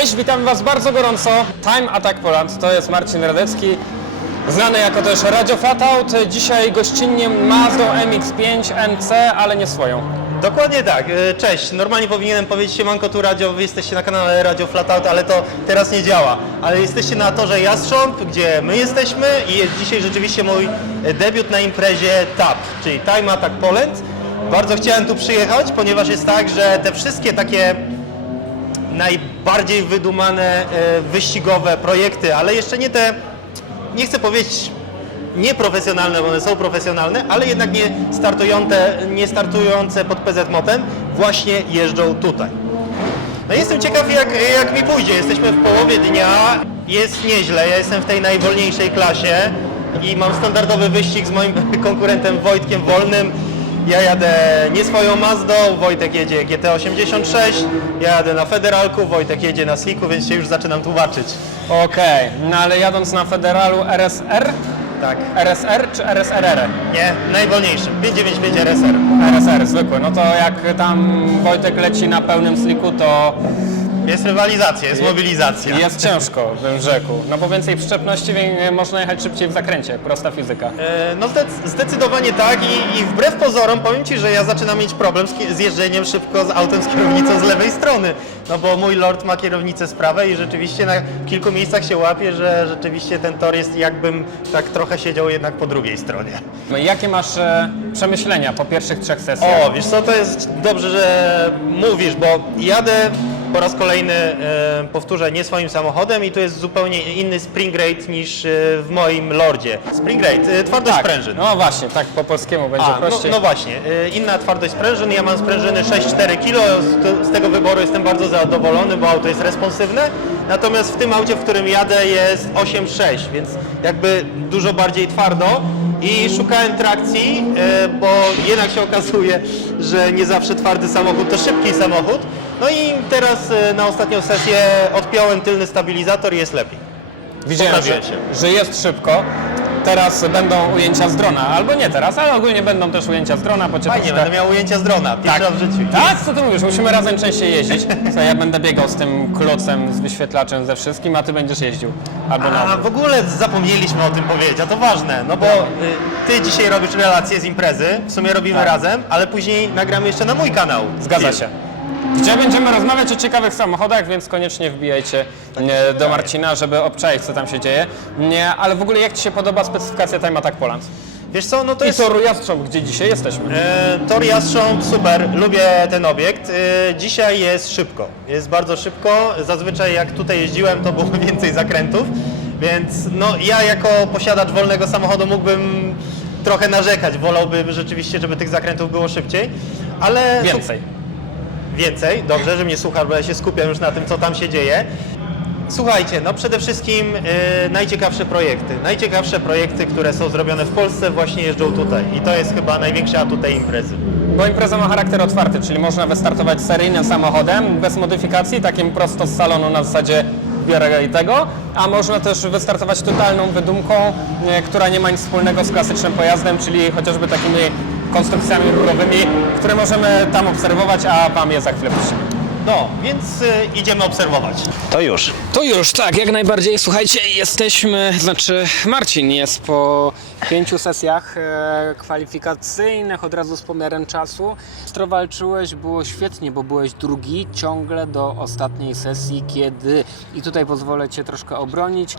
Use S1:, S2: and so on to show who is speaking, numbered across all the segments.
S1: Cześć, witam Was bardzo gorąco. Time Attack Poland, to jest Marcin Radecki, znany jako też Radio Flatout. Dzisiaj gościnnie Mazdą MX-5 NC, ale nie swoją.
S2: Dokładnie tak. E, Cześć. Normalnie powinienem powiedzieć siemanko tu radio, wy jesteście na kanale Radio Flatout, ale to teraz nie działa. Ale jesteście na torze Jastrząb, gdzie my jesteśmy i jest dzisiaj rzeczywiście mój e, debiut na imprezie TAP, czyli Time Attack Poland. Bardzo chciałem tu przyjechać, ponieważ jest tak, że te wszystkie takie najbardziej wydumane e, wyścigowe projekty, ale jeszcze nie te, nie chcę powiedzieć nieprofesjonalne, bo one są profesjonalne, ale jednak nie startujące, nie startujące pod PZ Motem właśnie jeżdżą tutaj. No jestem ciekaw jak, jak mi pójdzie. Jesteśmy w połowie dnia, jest nieźle, ja jestem w tej najwolniejszej klasie i mam standardowy wyścig z moim konkurentem Wojtkiem Wolnym. Ja jadę nie swoją Mazdą, Wojtek jedzie GT86, ja jadę na Federalku, Wojtek jedzie na Sliku, więc się już zaczynam tłumaczyć.
S1: Okej, no ale jadąc na Federalu RSR,
S2: Tak.
S1: RSR czy RSRR?
S2: Nie, najwolniejszy, 595 RSR.
S1: RSR, zwykły. No to jak tam Wojtek leci na pełnym sliku, to
S2: Jest rywalizacja, jest mobilizacja.
S1: jest ciężko, bym rzekł. No bo więcej przyczepności, wie- można jechać szybciej w zakręcie, prosta fizyka.
S2: E, No zdec- zdecydowanie tak I, i wbrew pozorom powiem Ci, że ja zaczynam mieć problem z, ki- z jeżdżeniem szybko z autem z kierownicą z lewej strony. No bo mój lord ma kierownicę z prawej i rzeczywiście na kilku miejscach się łapie, że rzeczywiście ten tor jest jakbym tak trochę siedział jednak po drugiej stronie.
S1: No i jakie masz e, przemyślenia po pierwszych trzech sesjach?
S2: O, wiesz co, to jest dobrze, że mówisz, bo jadę po raz kolejny, e, powtórzę, nie swoim samochodem i tu jest zupełnie inny spring rate niż e, w moim lordzie. Spring rate, e, twardość
S1: tak,
S2: sprężyn.
S1: no właśnie, tak po polskiemu będzie
S2: A, no,
S1: prościej.
S2: no właśnie, y, inna twardość sprężyn, ja mam sprężyny 6-4 kg, z, z tego wyboru jestem bardzo zadowolony, bo auto jest responsywne, natomiast w tym aucie, w którym jadę jest 8,6, więc jakby dużo bardziej twardo i szukałem trakcji, bo jednak się okazuje, że nie zawsze twardy samochód to szybki samochód, no i teraz y, na ostatnią sesję odpiąłem tylny stabilizator i jest lepiej.
S1: Widziałem, że,
S2: poprawiłem
S1: że jest szybko. Teraz będą ujęcia z drona, albo nie teraz, ale ogólnie będą też ujęcia z drona, bo cię
S2: Fajnie,
S1: troszkę-
S2: będę miał ujęcia z drona, pierwszy raz w życiu.
S1: Tak, co ty mówisz? Musimy razem częściej jeździć. Co ja będę biegał z tym klocem, z wyświetlaczem, ze wszystkim, a ty będziesz jeździł. Albo na
S2: A w ogóle zapomnieliśmy o tym powiedzieć, a to ważne, no bo y, ty dzisiaj robisz relację z imprezy, w sumie robimy
S1: Tak.
S2: razem, ale później nagramy jeszcze na mój kanał.
S1: Zgadza
S2: Film.
S1: się. Gdzie będziemy rozmawiać o ciekawych samochodach, więc koniecznie wbijajcie e, do Marcina, żeby obczaić, co tam się dzieje. Nie, ale w ogóle jak Ci się podoba specyfikacja Time Attack Poland?
S2: Wiesz co, no to
S1: I
S2: jest...
S1: toru Jastrząb, gdzie dzisiaj jesteśmy.
S2: E, Tor Jastrząb, super, lubię ten obiekt. E, Dzisiaj jest szybko, jest bardzo szybko. Zazwyczaj jak tutaj jeździłem, to było więcej zakrętów, więc no ja jako posiadacz wolnego samochodu mógłbym trochę narzekać. Wolałbym rzeczywiście, żeby tych zakrętów było szybciej, ale...
S1: Więcej.
S2: Więcej, dobrze, że mnie słuchasz, bo ja się skupiam już na tym, co tam się dzieje. Słuchajcie, no przede wszystkim e, najciekawsze projekty. Najciekawsze projekty, które są zrobione w Polsce, właśnie jeżdżą tutaj. I to jest chyba największa atut tej imprezy.
S1: Bo impreza ma charakter otwarty, czyli można wystartować seryjnym samochodem, bez modyfikacji, takim prosto z salonu na zasadzie biorę i tego, a można też wystartować totalną wydumką, e, która nie ma nic wspólnego z klasycznym pojazdem, czyli chociażby takimi konstrukcjami rurowymi, które możemy tam obserwować, a Wam je za chwilę puścimy.
S2: No, więc e, idziemy obserwować. To już.
S1: To już, tak, jak najbardziej. Słuchajcie, jesteśmy, znaczy Marcin jest po pięciu sesjach e, kwalifikacyjnych, od razu z pomiarem czasu. Ostro walczyłeś, było świetnie, bo byłeś drugi ciągle do ostatniej sesji, kiedy, i tutaj pozwolę Cię troszkę obronić,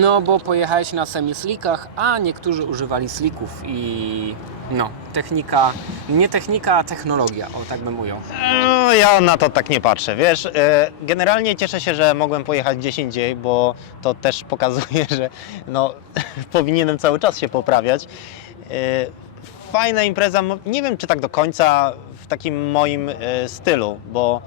S1: no bo pojechałeś na semislikach, a niektórzy używali slików i no, technika, nie technika, a technologia, o tak bym ujął.
S2: No, ja na to tak nie patrzę, wiesz. e, Generalnie cieszę się, że mogłem pojechać gdzieś indziej, bo to też pokazuje, że no, powinienem cały czas się poprawiać. E, Fajna impreza, nie wiem czy tak do końca w takim moim e, stylu, bo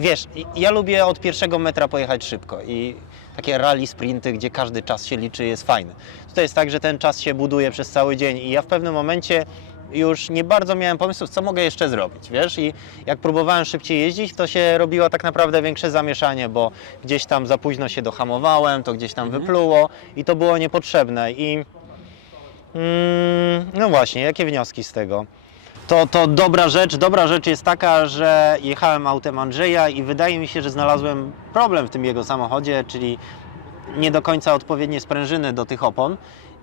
S2: wiesz, ja lubię od pierwszego metra pojechać szybko i takie rally sprinty, gdzie każdy czas się liczy, jest fajny. Tutaj jest tak, że ten czas się buduje przez cały dzień i ja w pewnym momencie już nie bardzo miałem pomysłów, co mogę jeszcze zrobić, wiesz? I jak próbowałem szybciej jeździć, to się robiło tak naprawdę większe zamieszanie, bo gdzieś tam za późno się dohamowałem, to gdzieś tam wypluło i to było niepotrzebne i mm, no właśnie, jakie wnioski z tego? To, to dobra rzecz. Dobra rzecz jest taka, że jechałem autem Andrzeja i wydaje mi się, że znalazłem problem w tym jego samochodzie, czyli nie do końca odpowiednie sprężyny do tych opon.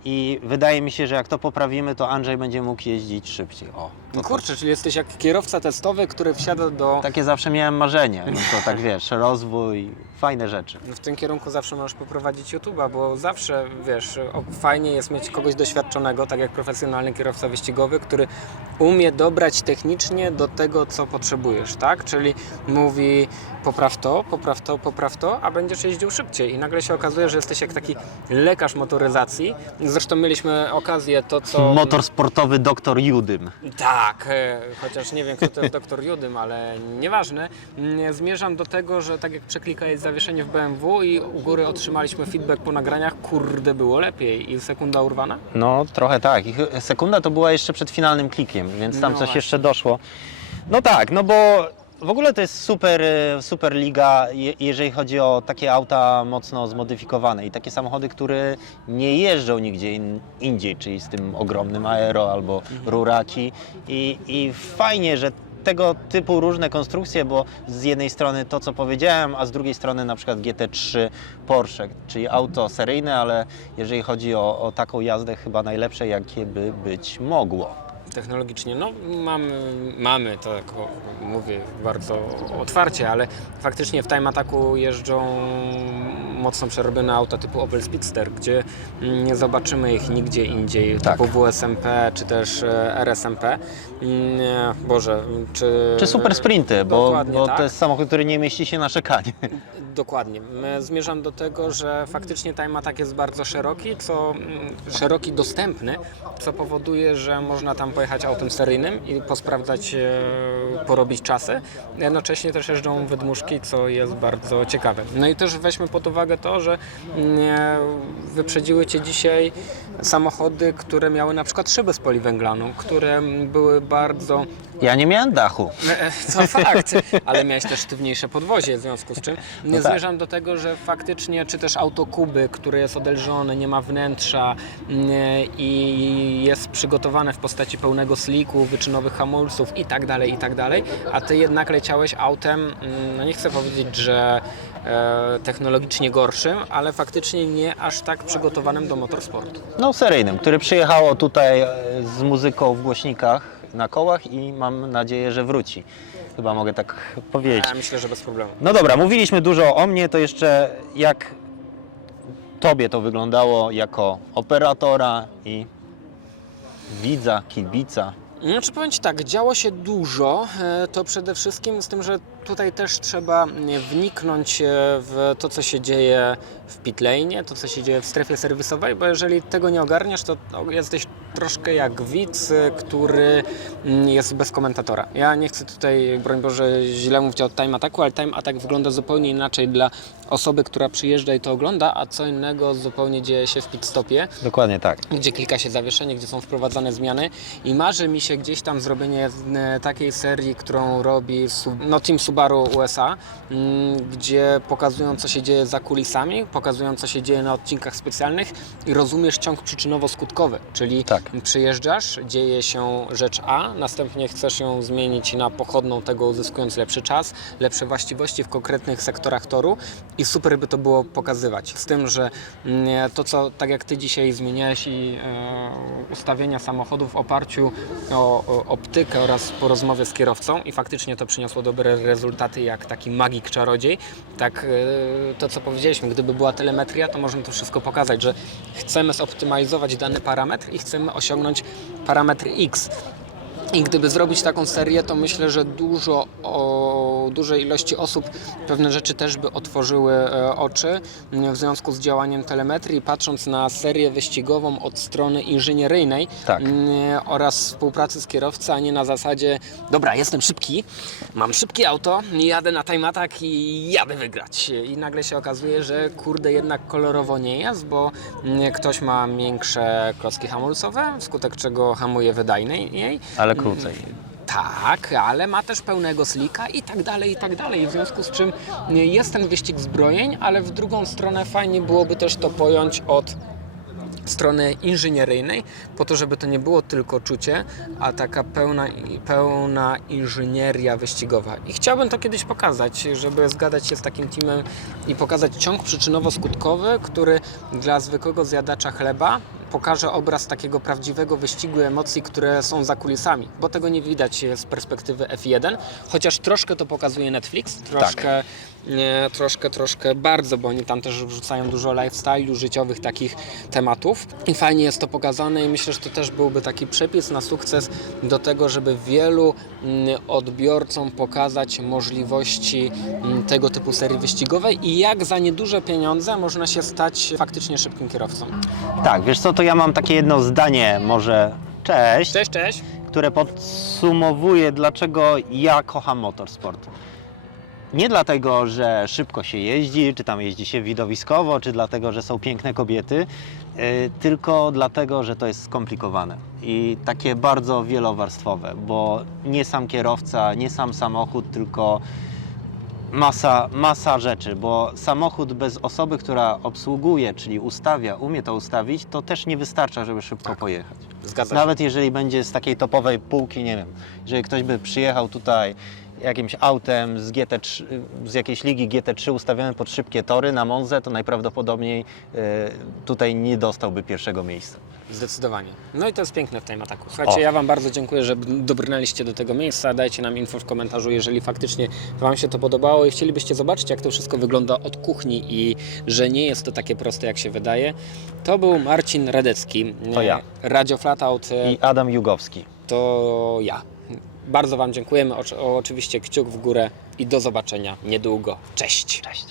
S2: I wydaje mi się, że jak to poprawimy, to Andrzej będzie mógł jeździć szybciej. O, to, to,
S1: Kurczę, czyli jesteś jak kierowca testowy, który wsiada do...
S2: takie zawsze miałem marzenie. No to tak wiesz, rozwój, fajne rzeczy.
S1: W tym kierunku zawsze możesz poprowadzić YouTube'a, bo zawsze, wiesz, fajnie jest mieć kogoś doświadczonego, tak jak profesjonalny kierowca wyścigowy, który umie dobrać technicznie do tego, co potrzebujesz, tak? Czyli mówi popraw to, popraw to, popraw to, a będziesz jeździł szybciej i nagle się okazuje, że jesteś jak taki lekarz motoryzacji. Zresztą mieliśmy okazję to, co...
S2: Motorsportowy doktor Judym.
S1: Tak, e, chociaż nie wiem, kto to jest doktor Judym, ale nieważne. Mm, Zmierzam do tego, że tak jak przeklikałeś zawieszenie w BMW i u góry otrzymaliśmy feedback po nagraniach, kurde, było lepiej i sekunda urwana?
S2: No, trochę tak. I sekunda to była jeszcze przed finalnym klikiem, więc tam
S1: No
S2: coś
S1: właśnie.
S2: jeszcze doszło. No tak, no bo w ogóle to jest super, e, super liga, je- jeżeli chodzi o takie auta mocno zmodyfikowane i takie samochody, które nie jeżdżą nigdzie in, indziej, czyli z tym ogromnym aero albo
S1: Mhm.
S2: ruraki. I, I fajnie, że tego typu różne konstrukcje, bo z jednej strony to, co powiedziałem, a z drugiej strony na przykład GT3 Porsche, czyli auto seryjne, ale jeżeli chodzi o, o taką jazdę, chyba najlepsze, jakie by być mogło.
S1: Technologicznie, no mamy, mamy to, jak o- mówię bardzo otwarcie, ale faktycznie w Time Attacku jeżdżą mocno przerobione auta typu Opel Speedster, gdzie mm, nie zobaczymy ich nigdzie indziej,
S2: Tak.
S1: typu WSMP czy też e, RSMP. Mm, Boże, czy...
S2: Czy super sprinty, bo, bo
S1: tak.
S2: to jest samochód, który nie mieści się na szekanie.
S1: Dokładnie. Zmierzam do tego, że faktycznie Time Attack jest bardzo szeroki, co mm, szeroki, dostępny, co powoduje, że można tam pojechać autem seryjnym i posprawdzać, e, porobić czasy. Jednocześnie też jeżdżą wydmuszki, co jest bardzo ciekawe. No i też weźmy pod uwagę to, że mm, e, wyprzedziły Cię dzisiaj samochody, które miały na przykład szyby z poliwęglanu, które mm, były bardzo
S2: Ja nie miałem dachu.
S1: E, Co fakt, ale miałeś też sztywniejsze podwozie, w związku z czym nie
S2: No tak.
S1: zmierzam do tego, że faktycznie, czy też autokuby, które jest odelżone, nie ma wnętrza nie, i jest przygotowane w postaci pełnego sliku, wyczynowych hamulców i tak dalej, i tak dalej, a ty jednak leciałeś autem, mm, no nie chcę powiedzieć, że e, technologicznie gorszym, ale faktycznie nie aż tak przygotowanym do motorsportu.
S2: No seryjnym, który przyjechało tutaj e, z muzyką w głośnikach na kołach i mam nadzieję, że wróci. Chyba mogę tak powiedzieć.
S1: Ja myślę, że bez problemu.
S2: No dobra, mówiliśmy dużo o mnie, to jeszcze jak Tobie to wyglądało jako operatora i widza, kibica.
S1: Znaczy powiem Ci tak, działo się dużo, e, to przede wszystkim z tym, że tutaj też trzeba nie, wniknąć e, w to, co się dzieje w pitlane, to, co się dzieje w strefie serwisowej, bo jeżeli tego nie ogarniesz, to jesteś troszkę jak widz, e, który mm, jest bez komentatora. Ja nie chcę tutaj, broń Boże, źle mówić o Time Attacku, ale Time Attack wygląda zupełnie inaczej dla osoby, która przyjeżdża i to ogląda, a co innego zupełnie dzieje się w pit stopie
S2: Dokładnie tak.
S1: gdzie klika się zawieszenie, gdzie są wprowadzane zmiany i marzy mi się gdzieś tam zrobienie e, takiej serii, którą robi Su- no, Team Subaru USA, mm, gdzie pokazują co się dzieje za kulisami, pokazują co się dzieje na odcinkach specjalnych i rozumiesz ciąg przyczynowo-skutkowy, czyli
S2: Tak.
S1: przyjeżdżasz, dzieje się rzecz A, następnie chcesz ją zmienić na pochodną tego, uzyskując lepszy czas, lepsze właściwości w konkretnych sektorach toru i super by to było pokazywać. Z tym, że mm, to, co tak jak Ty dzisiaj zmieniałeś i e, ustawienia samochodów w oparciu o, o optykę oraz po rozmowie z kierowcą i faktycznie to przyniosło dobre rezultaty jak taki magik czarodziej, tak e, to, co powiedzieliśmy, gdyby była telemetria, to możemy to wszystko pokazać, że chcemy zoptymalizować dany parametr i chcemy osiągnąć parametr X. I gdyby zrobić taką serię, to myślę, że dużo o dużej ilości osób pewne rzeczy też by otworzyły e, oczy w związku z działaniem telemetrii, patrząc na serię wyścigową od strony inżynieryjnej
S2: Tak.
S1: oraz współpracy z kierowcą, a nie na zasadzie dobra, jestem szybki, mam szybkie auto, jadę na time attack i jadę wygrać. I nagle się okazuje, że kurde jednak kolorowo nie jest, bo ktoś ma większe klocki hamulcowe, wskutek czego hamuje wydajniej,
S2: Ale krócej.
S1: tak, ale ma też pełnego slika i tak dalej, i tak dalej. W związku z czym jest ten wyścig zbrojeń, ale w drugą stronę fajnie byłoby też to pojąć od strony inżynieryjnej, po to, żeby to nie było tylko czucie, a taka pełna, pełna inżynieria wyścigowa. I chciałbym to kiedyś pokazać, żeby zgadać się z takim teamem i pokazać ciąg przyczynowo-skutkowy, który dla zwykłego zjadacza chleba pokaże obraz takiego prawdziwego wyścigu emocji, które są za kulisami, bo tego nie widać z perspektywy F1, chociaż troszkę to pokazuje Netflix, troszkę, nie, troszkę, troszkę bardzo, bo oni tam też wrzucają dużo lifestyle'u, życiowych takich tematów i fajnie jest to pokazane i myślę, że to też byłby taki przepis na sukces do tego, żeby wielu mm, odbiorcom pokazać możliwości mm, tego typu serii wyścigowej i jak za nieduże pieniądze można się stać faktycznie szybkim kierowcą.
S2: Tak, wiesz co, to ja mam takie jedno zdanie może, cześć,
S1: Cześć, cześć.
S2: które podsumowuje, dlaczego ja kocham motorsport. Nie dlatego, że szybko się jeździ, czy tam jeździ się widowiskowo, czy dlatego, że są piękne kobiety, yy, tylko dlatego, że to jest skomplikowane i takie bardzo wielowarstwowe, bo nie sam kierowca, nie sam samochód, tylko masa, masa rzeczy, bo samochód bez osoby, która obsługuje, czyli ustawia, umie to ustawić, to też nie wystarcza, żeby szybko
S1: Tak.
S2: pojechać.
S1: Zgadza się.
S2: Nawet jeżeli będzie z takiej topowej półki, nie wiem, jeżeli ktoś by przyjechał tutaj jakimś autem z GT3, z jakiejś ligi GT3 ustawione pod szybkie tory na Monzę, to najprawdopodobniej e, tutaj nie dostałby pierwszego miejsca.
S1: Zdecydowanie. No i to jest piękne w tym ataku. Słuchajcie,
S2: O.
S1: ja Wam bardzo dziękuję, że dobrnęliście do tego miejsca. Dajcie nam info w komentarzu, jeżeli faktycznie Wam się to podobało i chcielibyście zobaczyć, jak to wszystko wygląda od kuchni i że nie jest to takie proste, jak się wydaje. To był Marcin Radecki.
S2: To ja.
S1: Radio Flatout e,
S2: I Adam Jugowski.
S1: to ja. Bardzo Wam dziękujemy. Oczy- oczywiście kciuk w górę i do zobaczenia niedługo. Cześć.
S2: Cześć.